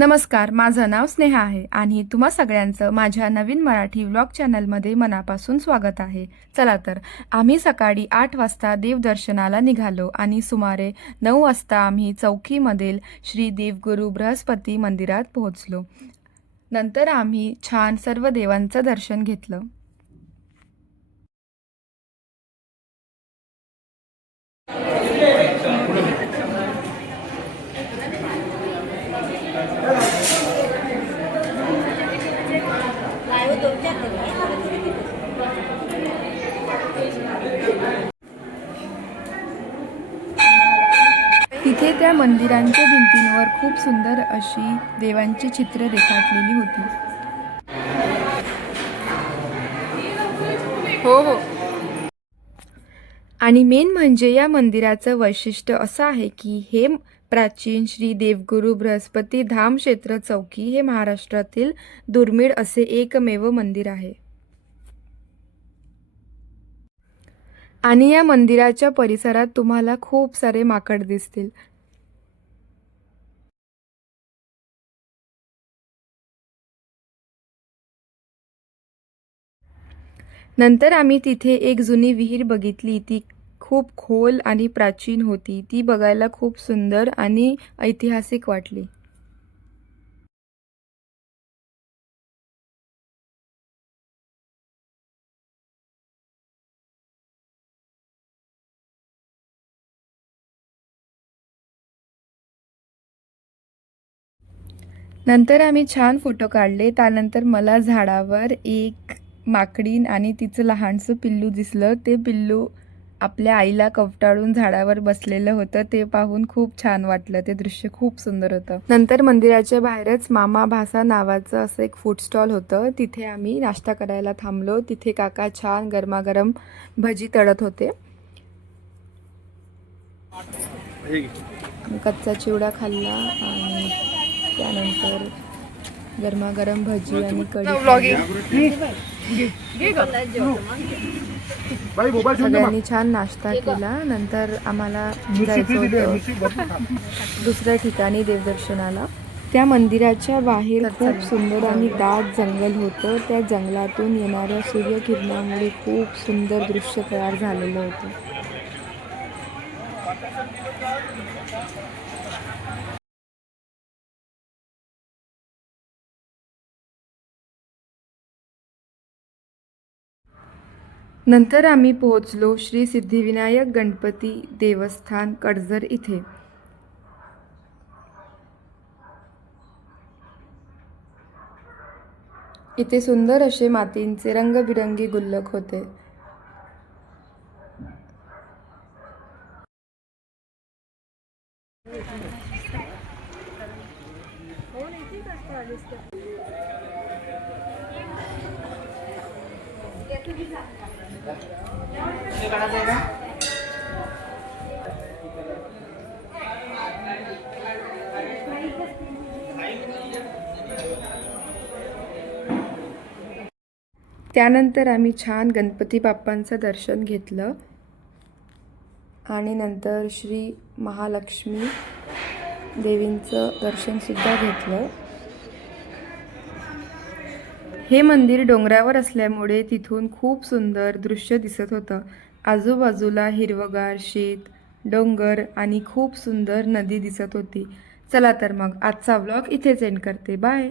नमस्कार, माझं नाव स्नेहा आहे आणि तुम्हा सगळ्यांचं माझ्या नवीन मराठी व्लॉग चॅनलमध्ये मनापासून स्वागत आहे. चला तर, आम्ही सकाळी 8 वाजता देवदर्शनाला निघालो आणि सुमारे 9 वाजता आम्ही चौकीमधील श्री देवगुरू बृहस्पती मंदिरात पोहोचलो. नंतर आम्ही छान सर्व देवांचं दर्शन घेतलं. तिथे त्या मंदिरांच्या भिंतींवर खूप सुंदर अशी देवांची चित्र रेखाटलेली होती. हो. आणि मेन म्हणजे या मंदिराचं वैशिष्ट्य असं आहे की हे प्राचीन श्री देवगुरू बृहस्पती धाम क्षेत्र चौकी हे महाराष्ट्रातील दुर्मिळ असे एकमेव मंदिर आहे. आणि या मंदिराच्या परिसरात तुम्हाला खूप सारे माकड दिसतील. नंतर आम्ही तिथे एक जुनी विहीर बघितली. ती खूप खोल आणि प्राचीन होती. ती बघायला खूप सुंदर आणि ऐतिहासिक वाटली. नंतर आम्ही छान फोटो काढले. त्यानंतर मला झाडावर एक माकडीण आणि तिचं लहानसं पिल्लू दिसलं. ते पिल्लू आपल्या आईला कवटाळून झाडावर बसलेलं होतं. ते पाहून खूप छान वाटलं. ते दृश्य खूप सुंदर होतं. नंतर मंदिराच्या बाहेरच मामा भासा नावाचं असं एक फूड स्टॉल होतं. तिथे आम्ही नाश्ता करायला थांबलो. तिथे काका छान गरमागरम भजी तळत होते. कच्चा चिवडा खाल्ला आणि त्यानंतर गरमागरम भजी आणि कढी. सगळ्यांनी छान नाश्ता केला. नंतर आम्हाला जायचं होतं दुसऱ्या ठिकाणी देवदर्शनाला. त्या मंदिराच्या बाहेर खूप सुंदर आणि दाट जंगल होतं. त्या जंगलातून येणाऱ्या सूर्यकिरणामुळे खूप सुंदर दृश्य तयार झालेलं होतं. नंतर आम्ही पोहोचलो श्री सिद्धिविनायक गणपती देवस्थान कडजर इथे. इथे सुंदर असे मातींचे रंगबिरंगी गुल्लक होते. त्यानंतर आम्ही छान गणपती बाप्पांचं दर्शन घेतलं आणि नंतर श्री महालक्ष्मी देवींचं दर्शनसुद्धा घेतलं. हे मंदिर डोंगरावर असल्यामुळे तिथून खूप सुंदर दृश्य दिसत होतं. आजूबाजूला हिरवगार शेत, डोंगर आणि खूप सुंदर नदी दिसत होती. चला तर मग आजचा व्लॉग इथेच एंड करते. बाय.